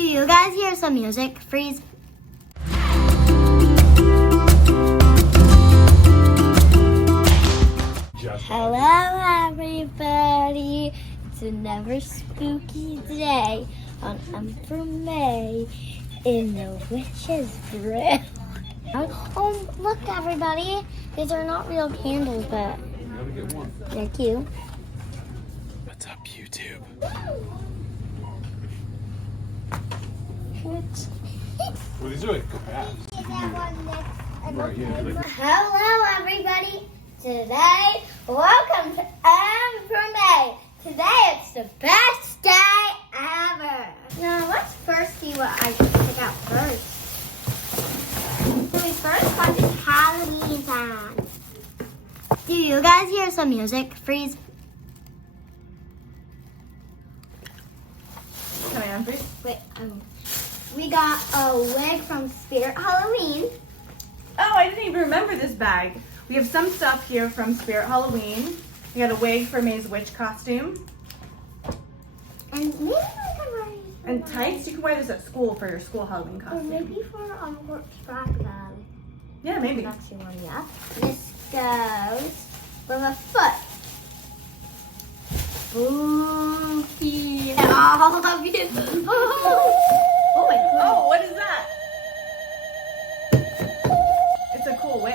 Do you guys hear some music? Freeze. Hello, everybody. It's another spooky day on Emperor May in the Witch's Brew. Oh, look, everybody. These are not real candles, but they're cute. What's up, YouTube? What? What are you doing? Go fast. Right, yeah. Hello, everybody. Today, welcome to Emperor May. Today, it's the best day ever. Now, let's first see what I can pick out first. So we first got this Halloween time. Do you guys hear some music? Freeze. Come on, please. Wait, we got a wig from Spirit Halloween. Oh, I didn't even remember this bag. We have some stuff here from Spirit Halloween. We got a wig for May's witch costume. And maybe we can wear these. And tights. You can wear this at school for your school Halloween Or costume. maybe for work strap bag. Yeah, maybe. Actually, one, yeah. This goes with a foot. Spooky. All of you. Oh my god. Oh, what is that? It's a cool witch.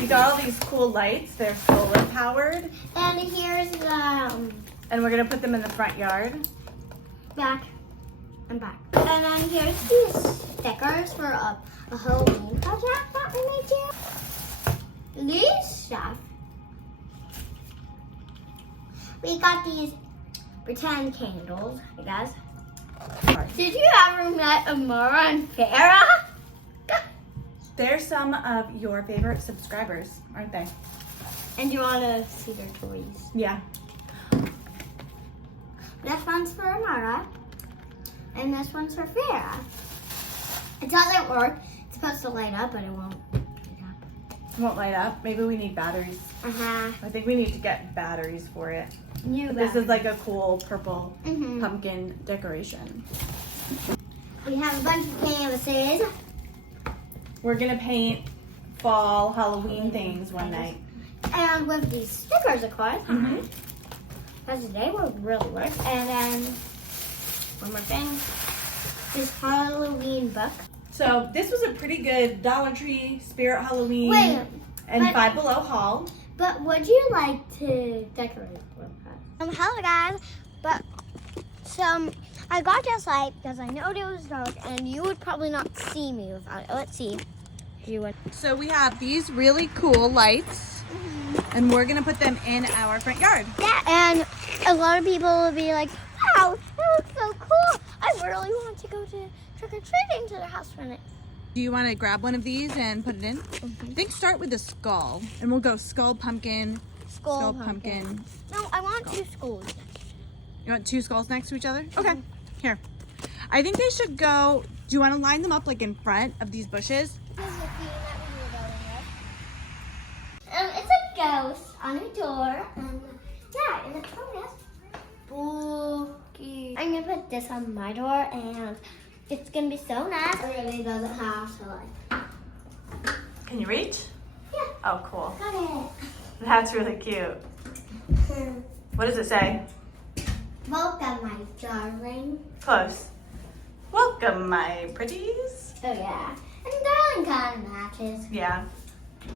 We got all these cool lights. They're solar powered. And here's the And we're going to put them in the front yard. back and back. And then here's these stickers for a Halloween project that we made too. These stuff. We got these pretend candles, I guess. Did you ever met Amara and Farah? They're some of your favorite subscribers, aren't they? And you want to see their toys? Yeah. This one's for Amara, and this one's for Farah. It doesn't work. It's supposed to light up, but it won't light up. It won't light up. Maybe we need batteries. Uh-huh. I think we need to get batteries for it. New This is like a cool purple Mhm. pumpkin decoration. We have a bunch of canvases. We're gonna paint fall Halloween things one night. And with these stickers, of course. Mhm. Because they will really work. And then, one more thing. This Halloween book. So this was a pretty good Dollar Tree Spirit Halloween Wait, and but- Five Below haul. but would you like to decorate with us? Hello guys, but I got this light because I know it was dark and you would probably not see me without it. Let's see. You would. So we have these really cool lights and we're gonna put them in our front yard. Yeah, and a lot of people will be like, wow, that looks so cool. I really want to go to trick-or-treating to the house for it. Do you want to grab one of these and put it in? I think start with the skull and we'll go skull pumpkin, skull pumpkin. No, I want two skulls. You want two skulls next to each other? Okay, here. I think they should go, do you want to line them up like in front of these bushes? It's a ghost on a door. Yeah, and it's so spooky. I'm gonna put this on my door, and it's gonna be so nice. It really doesn't have to like. Can you reach? Yeah, Oh, cool. got That's really cute. it. What does it say? Welcome, my darling. Close. Welcome, my pretties. Oh yeah, and darling kind of matches. Yeah.